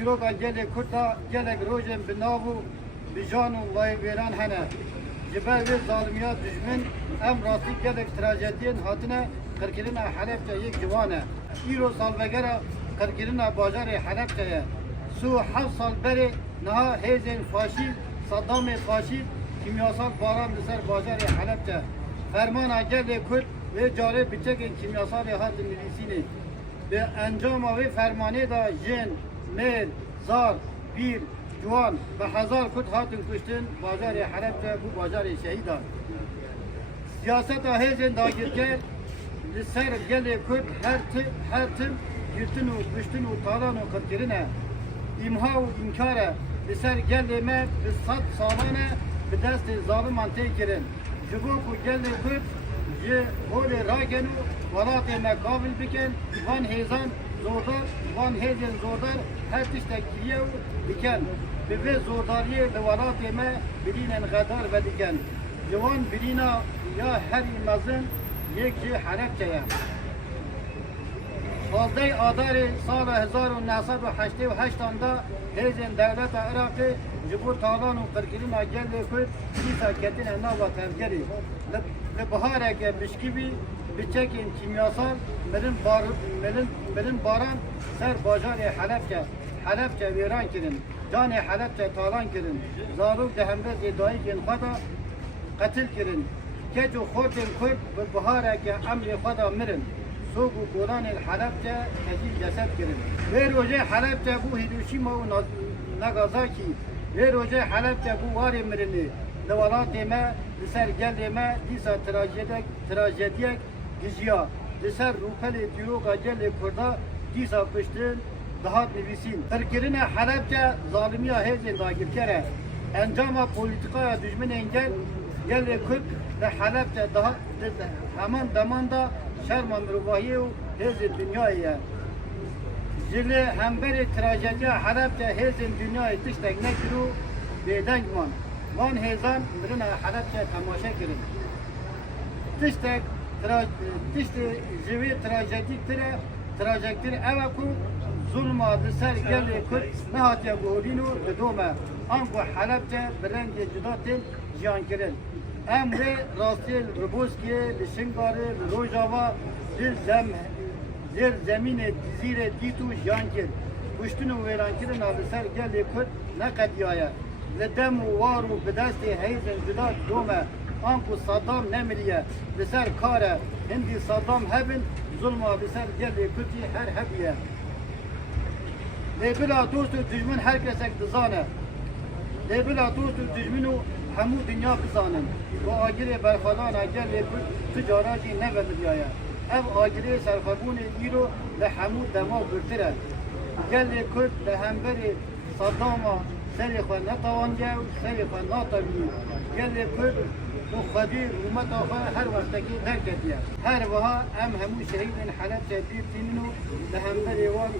îroka gelê Kurta gelek rojên bi nav û bi jan û hene. Ji ber wê zalimiya dijmin em rastî gelek trajediyên hatine qirkirina Helepçe yek ciwan e. Îro salvegera qirkirina bajarê Helepçe ye. Sû hev sal berê niha hêzên faşî, Sedamê faşî kimyasal baran li ser bajarê Helepçe. Fermana gelê Kurd ve care biçekên kimyasal hatin nivîsînê. Bi encama wê fermanê da jên Mel, Zar, Bir, Cuan ve Hazar Kut hatin kuştin bacarı Halep'te bu bacarı şehidan. Siyaseta hezin dagirger li ser Kut her tı her tım girtin u kuştin u talan u kırkirine imha u inkara li ser gele me li sat samane bi desti zalim tekirin. Cibok u Kut ye hole ragenu valate me kabil biken van hezan zordar van hêzên zordar kiye û diken. Bi vê zordariyê li welatê me birînên xedar vedikin ji wan birîna ya herî mezin yek ji helepçeye Fazlay adarê sala 1988 da hêzên devleta Iraqê ji bo talan û qirkirîna gelê Kurd dîsa ketine nava tevgerê. Li li bihareke bişkîbî bi çekên kimyasal mirin bar mirin mirin baran ser bajarê Helepçe Helepçe wêran kirin. Canê Helepçe talan kirin. Zarok de hembezê dayîkên xwe da قتل کرن کج و خوتن کرد به بهارک امر خدا مرن سوق و گولان الحلب جا کجی جسد کرن و روزه حلب جا بو هیروشیما و ناز- ناگازاکی و روزه حلب جا بو واری مرنه لولات ما لسر گل ما دیسا تراجدک تراجدیک giziya li ser rûpelê dîroka gelê Kurda dîsa kuştin daha bivîsîn. Tirkirina Helepçe zalimiya hêzên dagirker e. Encama polîtikaya dijminên gel gelê Kurd li Helepçe daha heman demanda şerma mirvahiyê û hêzên dünyayê ye. Zilê hemberê trajediya Helepçe hêzên dünyayê tiştek nekir û bêdeng man. Van hêzan mirina Helepçe temaşe kirin. Tiştek tişti jivi trajediktere trajediktir eva ku zulma di ser gelê Kurd nehatiye guhorîn û didome an ku Helepçe bi rengê cuda tên jiyankirin. Em wê rastiyê li Riboskiyê, li Şingarê, li Rojava, li zem zêr zemînê zîrê dît û jiyankir. Kuştin û wêrankirina li ser gelê Kurd ne qediya ye. Li dem û war û bi dome Anku Saddam nemriye. Biser kare hindi Saddam hebin. Zulma biser geli kuti her hebiye. Nebila dostu düşman herkesek dizane. Nebila dostu düşmanu hemû dünya kizanin. Bu agirê berxalana gelê ku tu caracî neve diryaya. Ev agirê serxwebûnê îro li hemû dema girtir e. Gelê Kurd li hemberê Saddama serê xwe netawandiye û serê xwe natavî. Gelê Kurd û xwedî hûmeta xwe her wextekî derketiye. Her wiha em hemû şehîdên Helepçe bîr tînin û li hemberî wan